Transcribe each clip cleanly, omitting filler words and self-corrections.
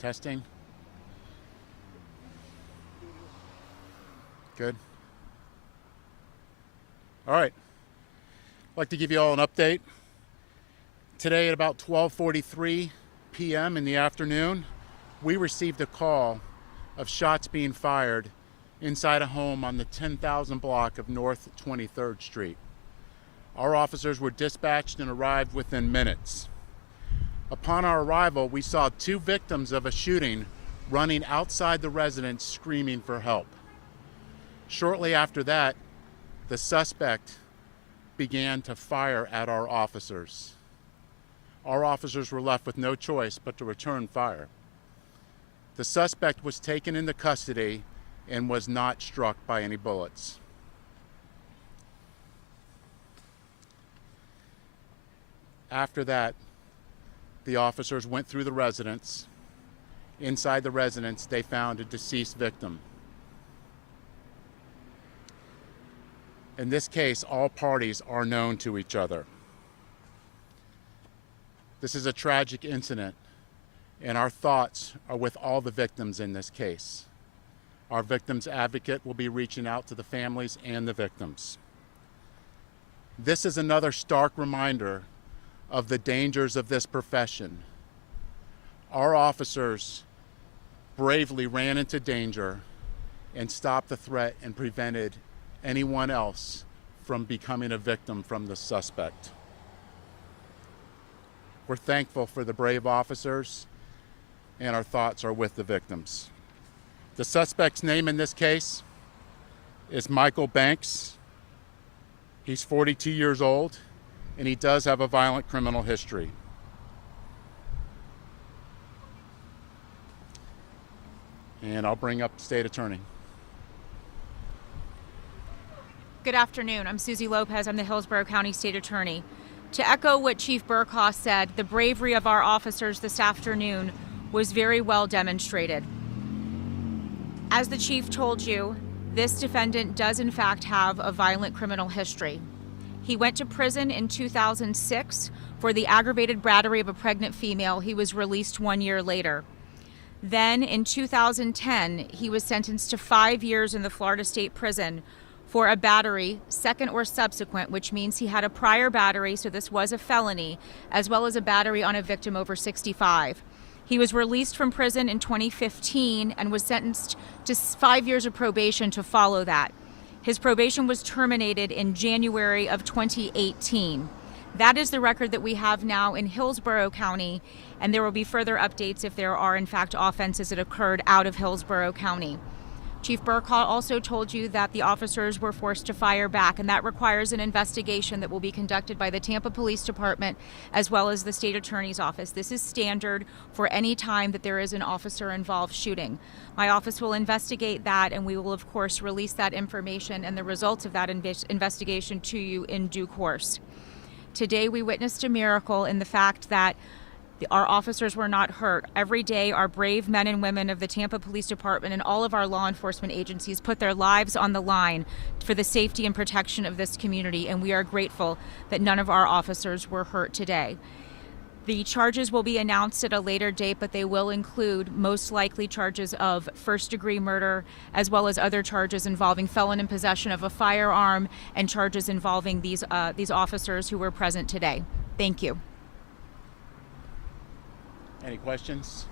Testing. Good. All right. I'd like to give you all an update. Today at about 12:43 p.m. in the afternoon, we received a call of shots being fired inside a home on the 10,000 block of North 23rd Street. Our officers were dispatched and arrived within minutes. Upon our arrival, we saw two victims of a shooting running outside the residence screaming for help. Shortly after that, the suspect began to fire at our officers. Our officers were left with no choice but to return fire. The suspect was taken into custody and was not struck by any bullets. After that, the officers went through the residence. Inside the residence, they found a deceased victim. In this case, all parties are known to each other. This is a tragic incident, and our thoughts are with all the victims in this case. Our victims advocate will be reaching out to the families and the victims. This is another stark reminder of the dangers of this profession. Our officers bravely ran into danger and stopped the threat and prevented anyone else from becoming a victim from the suspect. We're thankful for the brave officers, and our thoughts are with the victims. The suspect's name in this case is Michael Banks. He's 42 years old, and he does have a violent criminal history. And I'll bring up the state attorney. Good afternoon. I'm Susie Lopez. I'm the Hillsborough County State Attorney. To echo what Chief Burkhoff said, the bravery of our officers this afternoon was very well demonstrated. As the Chief told you, this defendant does in fact have a violent criminal history. He went to prison in 2006 for the aggravated battery of a pregnant female. He was released 1 year later. Then in 2010, he was sentenced to 5 years in the Florida State Prison for a battery, second or subsequent, which means he had a prior battery, so this was a felony, as well as a battery on a victim over 65. He was released from prison in 2015 and was sentenced to 5 years of probation to follow that. His probation was terminated in January of 2018. That is the record that we have now in Hillsborough County, and there will be further updates if there are in fact offenses that occurred out of Hillsborough County. Chief Burkhoff also told you that the officers were forced to fire back, and that requires an investigation that will be conducted by the Tampa Police Department as well as the State Attorney's Office. This is standard for any time that there is an officer-involved shooting. My office will investigate that, and we will, of course, release that information and the results of that investigation to you in due course. Today, we witnessed a miracle in the fact that our officers were not hurt. Every day, our brave men and women of the Tampa Police Department and all of our law enforcement agencies put their lives on the line for the safety and protection of this community, and we are grateful that none of our officers were hurt today. The charges will be announced at a later date, but they will include most likely charges of first-degree murder, as well as other charges involving felon in possession of a firearm and charges involving these officers who were present today. Thank you. Any questions?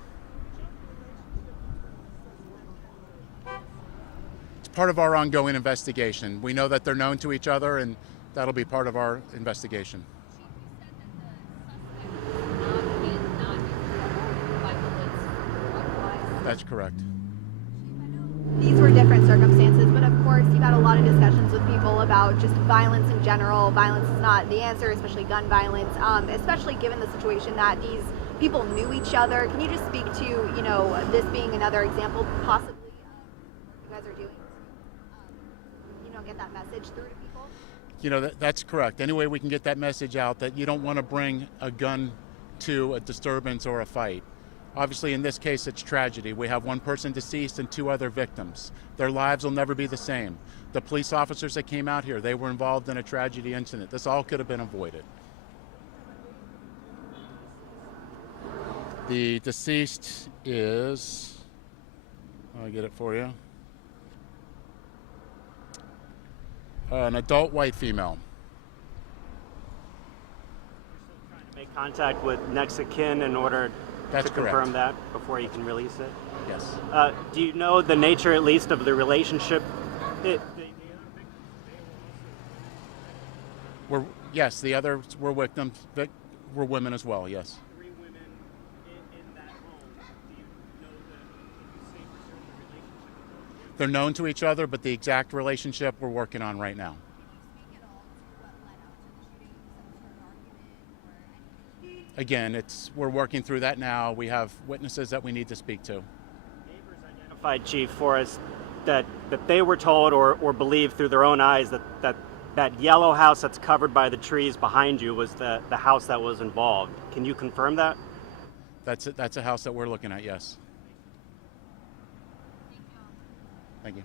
It's part of our ongoing investigation. We know that they're known to each other, and that'll be part of our investigation. That's correct. These were different circumstances, but of course you've had a lot of discussions with people about just violence in general. Violence is not the answer, especially gun violence, especially given the situation that these people knew each other. Can you just speak to, this being another example possibly of what you guys are doing? Get that message through to people? That's correct. Any way we can get that message out that you don't want to bring a gun to a disturbance or a fight. Obviously, in this case, it's tragedy. We have one person deceased and 2 other victims. Their lives will never be the same. The police officers that came out here, they were involved in a tragedy incident. This all could have been avoided. The deceased is, I'll get it for you, an adult white female. Make contact with next of kin in order That's to confirm correct. that before you can release it? Yes. Do you know the nature, at least, of the relationship? Yes, the others were victims, were women as well, yes. 3 women in that home. Do you know the relationship? They're known to each other, but the exact relationship we're working on right now. Again, we're working through that now. We have witnesses that we need to speak to. Neighbors identified, Chief, for us that they were told or believed through their own eyes that yellow house that's covered by the trees behind you was the house that was involved. Can you confirm that? That's a house that we're looking at, yes. Thank you.